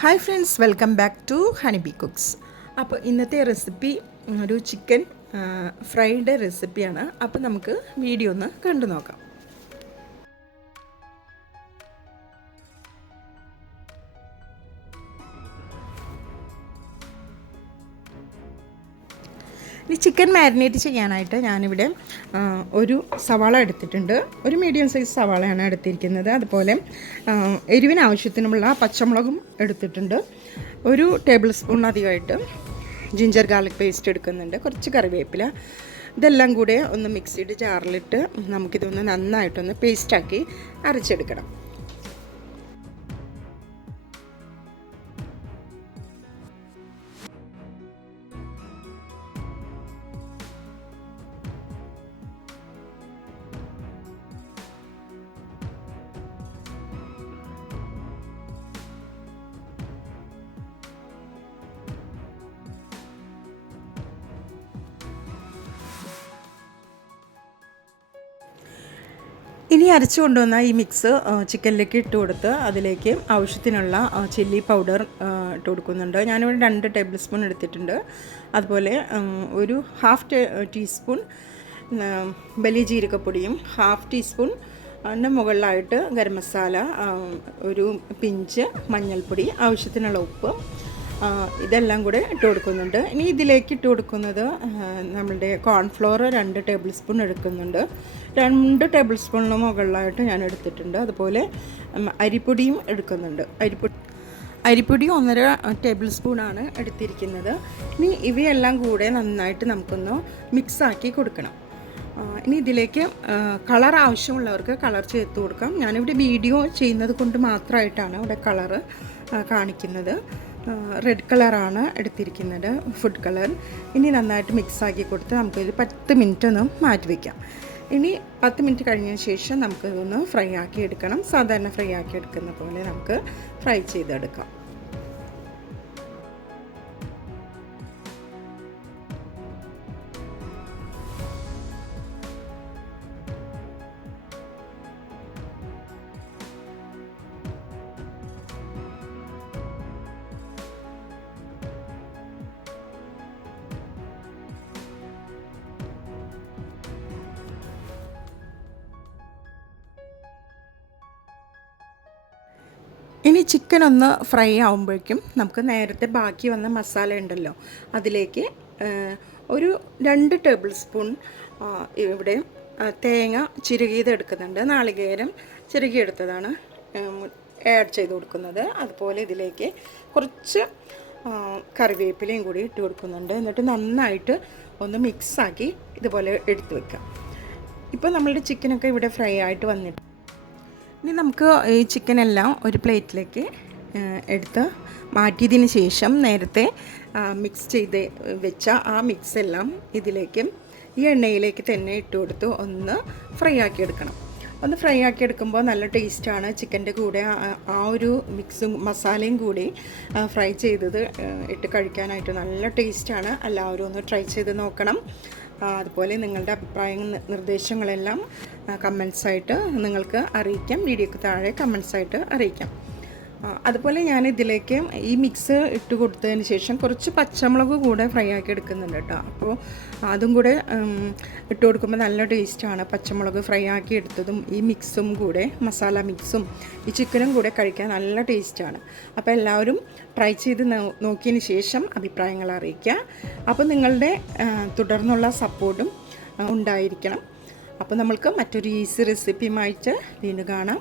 Hi friends, welcome back to Honeybee Cooks. അപ്പോൾ ഇന്നത്തെ recipe ഒരു ചിക്കൻ ഫ്രൈഡ് റെസിപ്പിയാണ്. അപ്പോൾ നമുക്ക് വീഡിയോ ഒന്ന് കണ്ടു നോക്കാം. ഈ ചിക്കൻ മാരിനേറ്റ് ചെയ്യാനായിട്ട് ഞാനിവിടെ ഒരു സവാള എടുത്തിട്ടുണ്ട്. ഒരു മീഡിയം സൈസ് സവാളയാണ് എടുത്തിരിക്കുന്നത്. അതുപോലെ എരിവിന് ആവശ്യത്തിനുള്ള പച്ചമുളകും എടുത്തിട്ടുണ്ട്. ഒരു ടേബിൾ സ്പൂൺ അധികമായിട്ട് ജിഞ്ചർ ഗാർലിക് പേസ്റ്റ് എടുക്കുന്നുണ്ട്. കുറച്ച് കറിവേപ്പില. ഇതെല്ലാം കൂടെ ഒന്ന് മിക്സിയുടെ ജാറിലിട്ട് നമുക്കിതൊന്ന് നന്നായിട്ടൊന്ന് പേസ്റ്റാക്കി അരച്ചെടുക്കണം. ഇനി അരച്ചു കൊണ്ടുവന്ന ഈ മിക്സ് ചിക്കനിലേക്ക് ഇട്ട് കൊടുത്ത് അതിലേക്ക് ആവശ്യത്തിനുള്ള ചില്ലി പൗഡർ ഇട്ട് കൊടുക്കുന്നുണ്ട്. ഞാനിവിടെ 2 ടേബിൾ സ്പൂൺ എടുത്തിട്ടുണ്ട്. അതുപോലെ ഒരു ഹാഫ് ടീസ്പൂൺ വലിയ ജീരകപ്പൊടിയും ഹാഫ് ടീസ്പൂൺ അതിൻ്റെ മുകളിലായിട്ട് ഗരം മസാല, ഒരു പിഞ്ച് മഞ്ഞൾപ്പൊടി, ആവശ്യത്തിനുള്ള ഉപ്പ്, ഇതെല്ലാം കൂടെ ഇട്ട് കൊടുക്കുന്നുണ്ട്. ഇനി ഇതിലേക്ക് ഇട്ട് കൊടുക്കുന്നത് നമ്മളുടെ കോൺഫ്ലോർ 2 ടേബിൾ സ്പൂൺ എടുക്കുന്നുണ്ട്. 2 ടേബിൾ സ്പൂണിന് മുകളിലായിട്ട് ഞാൻ എടുത്തിട്ടുണ്ട്. അതുപോലെ അരിപ്പൊടിയും എടുക്കുന്നുണ്ട്. അരിപ്പൊടി 1.5 ടേബിൾ സ്പൂണാണ് എടുത്തിരിക്കുന്നത്. ഇനി ഇവയെല്ലാം കൂടെ നന്നായിട്ട് നമുക്കൊന്ന് മിക്സാക്കി കൊടുക്കണം. ഇനി ഇതിലേക്ക് കളർ ആവശ്യമുള്ളവർക്ക് കളർ ചേർത്ത് കൊടുക്കാം. ഞാനിവിടെ വീഡിയോ ചെയ്യുന്നത് കൊണ്ട് മാത്രമായിട്ടാണ് ഇവിടെ കളറ് കാണിക്കുന്നത്. റെഡ് കളറാണ് എടുത്തിരിക്കുന്നത്, ഫുഡ് കളർ. ഇനി നന്നായിട്ട് മിക്സാക്കി കൊടുത്ത് നമുക്കൊരു 10 മിനിറ്റ് ഒന്ന് മാറ്റി വയ്ക്കാം. ഇനി 10 മിനിറ്റ് കഴിഞ്ഞതിന് ശേഷം നമുക്കിതൊന്ന് ഫ്രൈ ആക്കി എടുക്കണം. സാധാരണ ഫ്രൈ ആക്കി എടുക്കുന്ന പോലെ നമുക്ക് ഫ്രൈ ചെയ്തെടുക്കാം. ഇനി ചിക്കൻ ഒന്ന് ഫ്രൈ ആകുമ്പോഴേക്കും നമുക്ക് നേരത്തെ ബാക്കി വന്ന മസാല ഉണ്ടല്ലോ, അതിലേക്ക് ഒരു 2 ടേബിൾ സ്പൂൺ ഇവിടെ തേങ്ങ ചിരകിയത് എടുക്കുന്നുണ്ട്. നാളികേരം ചിരകിയെടുത്തതാണ് ആഡ് ചെയ്ത് കൊടുക്കുന്നത്. അതുപോലെ ഇതിലേക്ക് കുറച്ച് കറിവേപ്പിലയും കൂടി ഇട്ട് കൊടുക്കുന്നുണ്ട്. എന്നിട്ട് നന്നായിട്ട് ഒന്ന് മിക്സാക്കി ഇതുപോലെ എടുത്ത് വെക്കാം. ഇപ്പോൾ നമ്മളുടെ ചിക്കനൊക്കെ ഇവിടെ ഫ്രൈ ആയിട്ട് വന്നിട്ട് ഇനി നമുക്ക് ഈ ചിക്കനെല്ലാം ഒരു പ്ലേറ്റിലേക്ക് എടുത്ത് മാറ്റിയതിന് ശേഷം നേരത്തെ മിക്സ് ചെയ്ത് വെച്ച ആ മിക്സെല്ലാം ഇതിലേക്ക് ഈ എണ്ണയിലേക്ക് തന്നെ ഇട്ട് കൊടുത്ത് ഒന്ന് ഫ്രൈ ആക്കി എടുക്കണം. ഒന്ന് ഫ്രൈ ആക്കി എടുക്കുമ്പോൾ നല്ല ടേസ്റ്റാണ്. ചിക്കൻ്റെ കൂടെ ആ ഒരു മിക്സും മസാലയും കൂടി ഫ്രൈ ചെയ്തത് ഇട്ട് കഴിക്കാനായിട്ട് നല്ല ടേസ്റ്റാണ്. എല്ലാവരും ഒന്ന് ട്രൈ ചെയ്ത് നോക്കണം. അതുപോലെ നിങ്ങളുടെ അഭിപ്രായങ്ങൾ നിർദ്ദേശങ്ങളെല്ലാം കമൻസായിട്ട് നിങ്ങൾക്ക് അറിയിക്കാം. വീഡിയോക്ക് താഴെ കമൻസായിട്ട് അറിയിക്കാം. അതുപോലെ ഞാൻ ഇതിലേക്ക് ഈ മിക്സ് ഇട്ട് കൊടുത്തതിന് ശേഷം കുറച്ച് പച്ചമുളക് കൂടെ ഫ്രൈ ആക്കി എടുക്കുന്നുണ്ട് കേട്ടോ. അപ്പോൾ അതും കൂടെ ഇട്ട് കൊടുക്കുമ്പോൾ നല്ല ടേസ്റ്റാണ്. പച്ചമുളക് ഫ്രൈ ആക്കി എടുത്തതും ഈ മിക്സും കൂടെ, മസാല മിക്സും ഈ ചിക്കനും കൂടെ കഴിക്കാൻ നല്ല ടേസ്റ്റാണ്. അപ്പോൾ എല്ലാവരും ട്രൈ ചെയ്ത് നോക്കിയതിന് ശേഷം അഭിപ്രായങ്ങൾ അറിയിക്കുക. അപ്പോൾ നിങ്ങളുടെ തുടർന്നുള്ള സപ്പോർട്ടും ഉണ്ടായിരിക്കണം. അപ്പോൾ നമ്മൾക്ക് മറ്റൊരു ഈസി റെസിപ്പിയുമായിട്ട് വീണ്ടും കാണാം.